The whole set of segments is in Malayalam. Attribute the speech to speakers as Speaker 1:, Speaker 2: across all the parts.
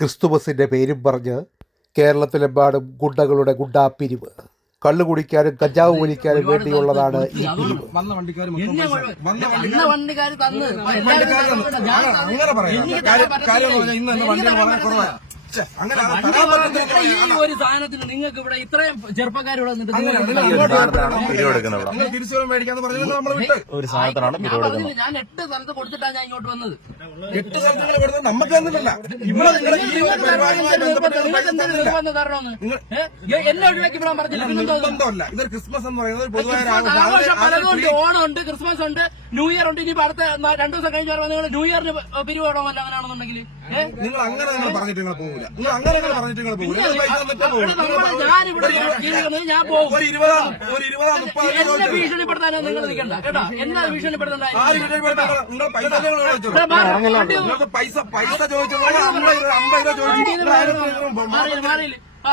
Speaker 1: ക്രിസ്തുമസിൻ്റെ പേരും പറഞ്ഞ് കേരളത്തിലെമ്പാടും ഗുണ്ടകളുടെ ഗുണ്ടാ പിരിവ് കള്ളു കുടിക്കാനും കഞ്ചാവ് കുടിക്കാനും വേണ്ടിയുള്ളതാണ് ഈ
Speaker 2: പിരിവ്
Speaker 3: വണ്ടിക്കാർ ഒരു സാധനത്തിനാണ് ഞാൻ എട്ട് സ്ഥലത്ത് ഓണം ഉണ്ട് ക്രിസ്മസ് ഉണ്ട് ന്യൂ ഇയർ ഉണ്ട് ഇനി അടുത്ത രണ്ടു ദിവസം കഴിഞ്ഞ് പറഞ്ഞാൽ ന്യൂ ഇയറിന് പിരിവോടോ അല്ല അങ്ങനെയാണെന്നുണ്ടെങ്കിൽ
Speaker 4: നിങ്ങൾ അങ്ങനെ പറഞ്ഞിട്ട് പോകും
Speaker 3: ഭീഷണിപ്പെടുത്താനാ നിങ്ങൾ നിൽക്കണ്ട കേട്ടോ എന്നാ
Speaker 4: ഭീഷണിപ്പെടുത്തണ്ടായി പൈസ പൈസ ചോദിച്ചു
Speaker 3: ആ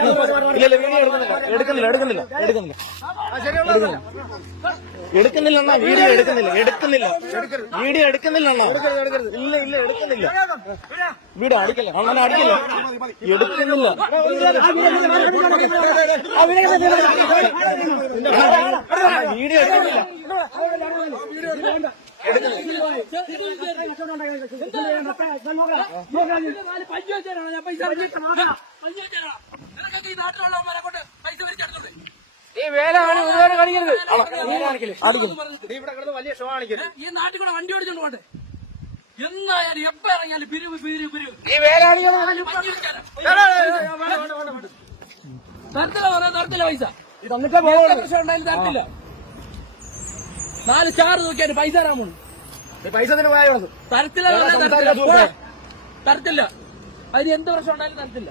Speaker 5: എടുക്കുന്നില്ല എന്നാ വീഡിയോ എടുക്കുന്നില്ല എടുക്കുന്നില്ല വീഡിയോ എടുക്കുന്നില്ല എന്നാ
Speaker 3: ഇല്ല ഇല്ല എടുക്കുന്നില്ല
Speaker 5: വീഡിയോ അടിക്കില്ല അങ്ങനെ അടിക്കില്ല എടുക്കുന്നില്ല
Speaker 3: വീഡിയോ എടുക്കുന്നില്ല എടുക്കുന്നില്ല
Speaker 5: ഈ വേല ഒരുപാട് കാണിക്കരുത് ഈ നാട്ടിൽ വലിയ ശോ കാണിക്കരുത്
Speaker 3: ഈ നാട്ടിൽ കൂടെ വണ്ടി ഓടിച്ചു പോട്ടെ എന്നായാലും എപ്പോ ഇറങ്ങിയാലും പിരിവ് പിരിവ് പിരിവ് ഈ വേല തരത്തില്ല പറഞ്ഞ തരത്തില്ല പൈസ തരത്തില്ല നാല് ചാറ് നോക്കിയാലും പൈസ തരാമോ പൈസ തരത്തില്ല തരത്തില്ല അതിന് എന്ത് പ്രശ്നം ഉണ്ടായാലും തരത്തില്ല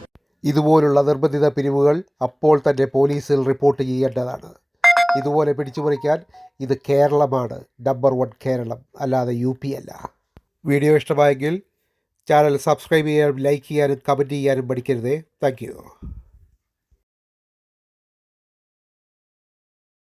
Speaker 1: ഇതുപോലുള്ള നിർബന്ധിത പിരിവുകൾ അപ്പോൾ തന്നെ പോലീസിൽ റിപ്പോർട്ട് ചെയ്യേണ്ടതാണ് ഇതുപോലെ പിടിച്ചുപറിക്കാൻ ഇത് കേരളമാണ് നമ്പർ വൺ കേരളം അല്ലാതെ യു പി അല്ല വീഡിയോ ഇഷ്ടമായെങ്കിൽ ചാനൽ സബ്സ്ക്രൈബ് ചെയ്യാനും ലൈക്ക് ചെയ്യാനും കമൻറ്റ് ചെയ്യാനും പഠിക്കരുതേ താങ്ക്